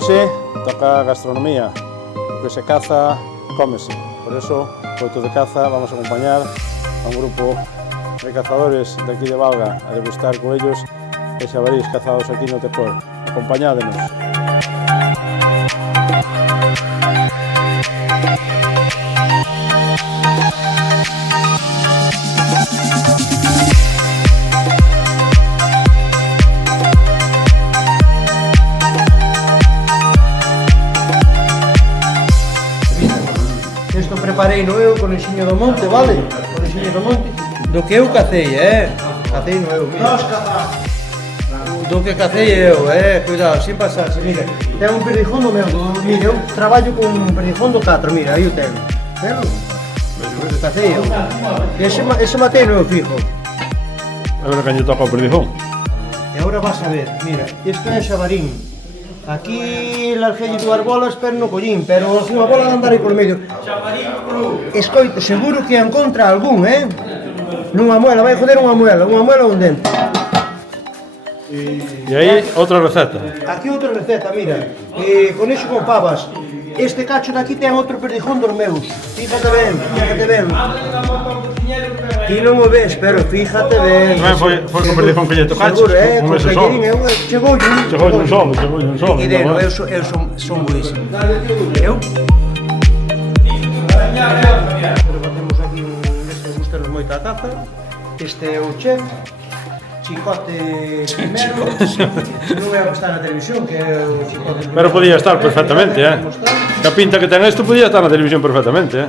Hoxe toca gastronomía, o que se caza, cómese. Por eso, Coito de Caza, vamos a acompañar a un grupo de cazadores de aquí de Valga a degustar coellos e xabarís cazados aquí no Tecor. Acompañádenos. Isto prepareino eu, conexiño do monte, vale? Conexiño do monte, do que eu cacei, cacei no eu, mira. Nós cazamos. Do que cacei eu, cuidado, sin pasarse, mira. Ten un perdijón do meu, mira, eu traballo con un perdijón do 4, mira, aí o tenho. Pero, cacei eu. Ese matei no eu fijo. Agora que lle toca o perdijón. E agora vas a ver, mira, isto é xabarín. Aquí larguei dúas bolas, pero non collín, pero así unha bola de andar aí por medio. Escoito, seguro que encontra algún, nunha muela, vai joder unha muela un dente. E aí, outra receta. Aquí outra receta, mira, conexo con pavas. Este cacho de aquí ten outro perdijón dos meus. Fíjate ben, fíjate ben. Ti non o ves, pero fíjate ben. Tamén foi co perdijón que lle tocaches, seguro, con ese sol. Chegoulle un sol. E deno, eu son buísimo. Eu? Batemos aquí este gustanos moito a taza. Este é o chef. Chicote primero. Non é o que está na televisión, que é o chicote primero. Pero podía estar perfectamente, Que a pinta que ten isto podía estar na televisión perfectamente,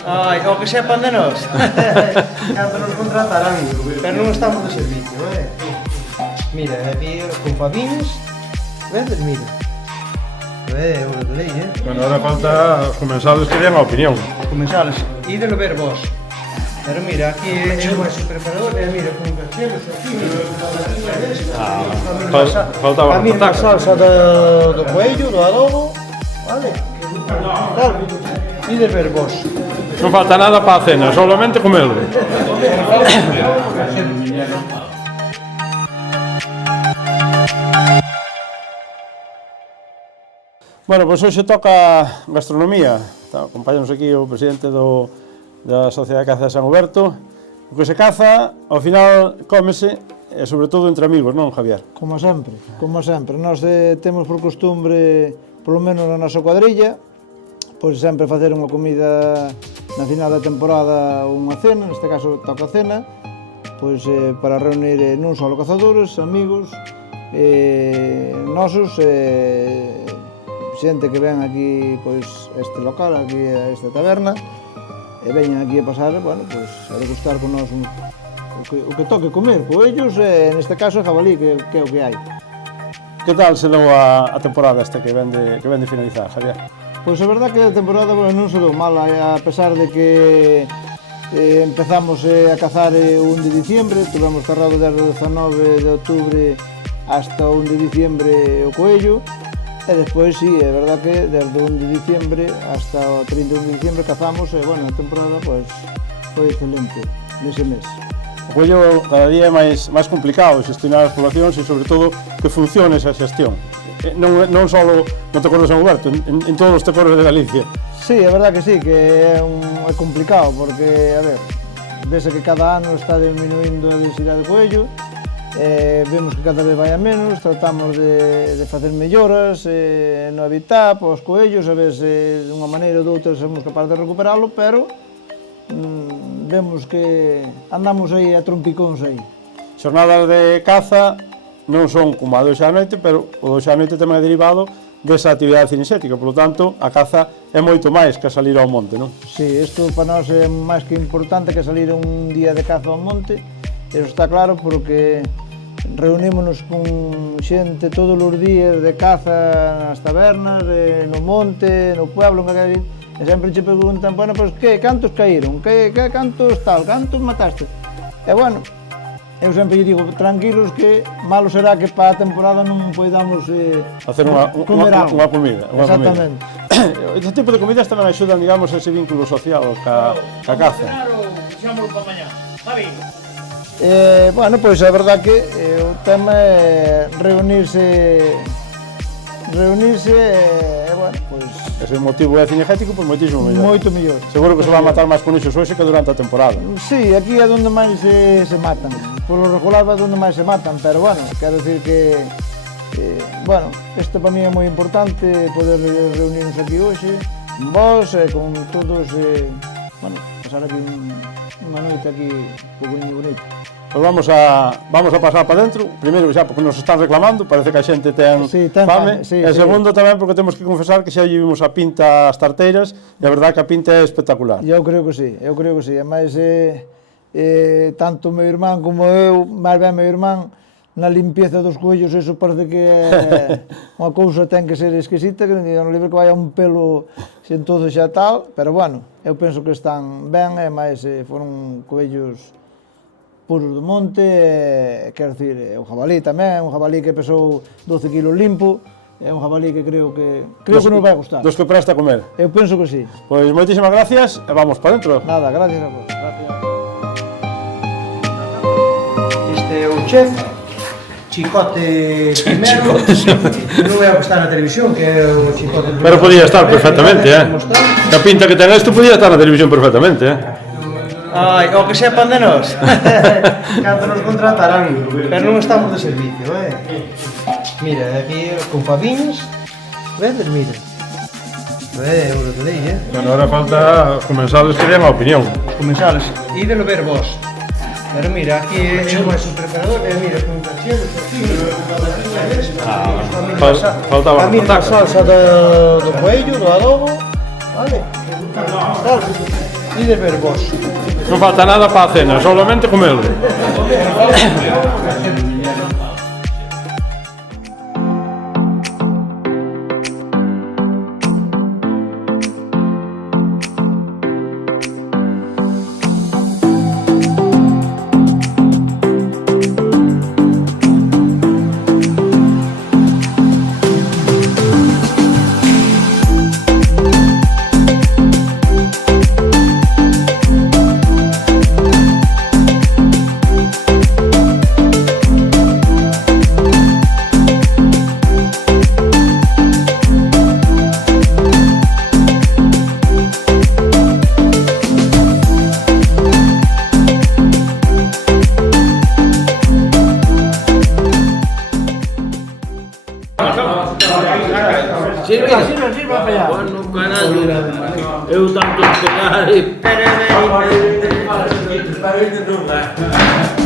Ai, o que sepan de nós. Cando nos contratarán, pero non estamos de servicio, Mira, aquí con pavines, vedes, mira. O que lei, Bueno, ahora falta os comensales que den a opinión. Comensales, ídelo ver vos. Pero mira, aquí é o máis preparador, mira, con cachelos aquí, faltaba a mí a salsa do coello, do adobo, vale? Claro, ídelo ver vos. Non falta nada para a cena, solamente comelo. Bueno, pois hoxe toca gastronomía. Acompáñanos aquí o presidente da Sociedade de Caza de San Huberto. O que se caza, ao final, cómese, e sobre todo entre amigos, non, Javier? Como sempre, como sempre. Nós temos por costumbre, polo menos na nosa cuadrilla, pois sempre facer unha comida na final da temporada, unha cena, neste caso toca cena, pois para reunir non só cazadores, amigos, nosos, xente que ven aquí, pois, este local, aquí a esta taberna, e veñen aquí a pasar, bueno, pois, a degustar con nós o que toque comer, coellos, neste caso jabalí, que é o que hai. Que tal se deu a temporada esta que vende finalizar, Javier? Pois a verdad que a temporada non se deu mala, a pesar de que empezamos a cazar o 1 de diciembre, tivemos cerrado desde o 19 de outubro hasta o 1 de diciembre o coello, e despois, sí, é verdad que desde o 1 de diciembre hasta o 31 de diciembre cazamos, e, bueno, a temporada, pois, foi excelente nese mes. O coello cada día é máis complicado xestionar as poblacións e, sobre todo, que funcione esa xestión. Non só no Tecor de San Huberto, en todos os tecores de Galicia. Sí, é verdad que sí, que é complicado, porque, a ver, vese que cada ano está diminuindo a densidade de coello, vemos que cada vez vai a menos, tratamos de facer melloras no habitat, os coellos, a ver se de unha maneira ou de outra somos capaces de recuperalo, pero vemos que andamos aí a trompicóns aí. Xornadas de caza non son como a do xa noite, pero o do xa noite tamén é derivado desa actividade cinexética, por lo tanto, a caza é moito máis que salir ao monte, non? Sí, isto para nós é máis que importante que salir un día de caza ao monte, eso está claro porque reunímonos con xente todos os días de caza nas tabernas, no monte, no pueblo, e sempre che preguntan, bueno, pois que, cantos caíron, cantos tal, cantos mataste? E bueno, eu sempre lle digo, tranquilos que malo será que para a temporada non poidamos facer unha comida. Exactamente. Ese tipo de comidas tamén axudan, digamos, ese vínculo social ca caza. Bueno, pois a verdade que o tema é reunirse e, bueno, pois... Ese motivo é cinegético, pois moitísimo mellor. Moito mellor. Seguro que se van matar máis conixos hoxe que durante a temporada. Sí, aquí é onde máis se matan. Por lo regular é onde máis se matan, pero, bueno, quero dicir que... Bueno, isto para mí é moi importante, poder reunirnos aquí hoxe, con vos, con todos, bueno, pasar aquí unha noite aquí un pouco bonito. Pois vamos a pasar para dentro, primeiro xa porque nos están reclamando, parece que a xente ten fame, e segundo tamén porque temos que confesar que xa lle vimos a pinta ás tarteiras e a verdade que a pinta é espectacular. Eu creo que sí, ademais tanto o meu irmán como eu, máis ben meu irmán, na limpieza dos coellos, eso parece que é unha cousa ten que ser exquisita, que non libre que vaya un pelo sen todo xa tal, pero bueno, eu penso que están ben, e máis foron coellos puros do monte, quero dicir, o jabalí tamén, un jabalí que pesou 12 kilos limpo, é un jabalí que creo que nos vai gustar. Dos que presta a comer. Eu penso que sí. Pois moitísimas gracias e vamos para dentro. Nada, gracias a vos. Este é o chef, Chicote primeiro, non é o que está na televisión, que é o Chicote primeiro. Pero podía estar perfectamente, A pinta que ten isto podía estar na televisión perfectamente, Ai, o que sepan de nós. Cando nos contrataran, pero non estamos de servicio, Mira, aquí con faviñas, vedes, mira. Euro de lei, Bueno, ahora falta os comensales que den a opinión. Os comensales, ídelo ver vos. Pero mira, aquí é o máis preparador, mira, con cachelos, faltaba a salsa do coello, do adobo, vale? Ídelo ver vos. Non falta nada para a cena, solamente comelo. Sirva para allá. Bueno, carallo, eu tanto esperar e... Para ver,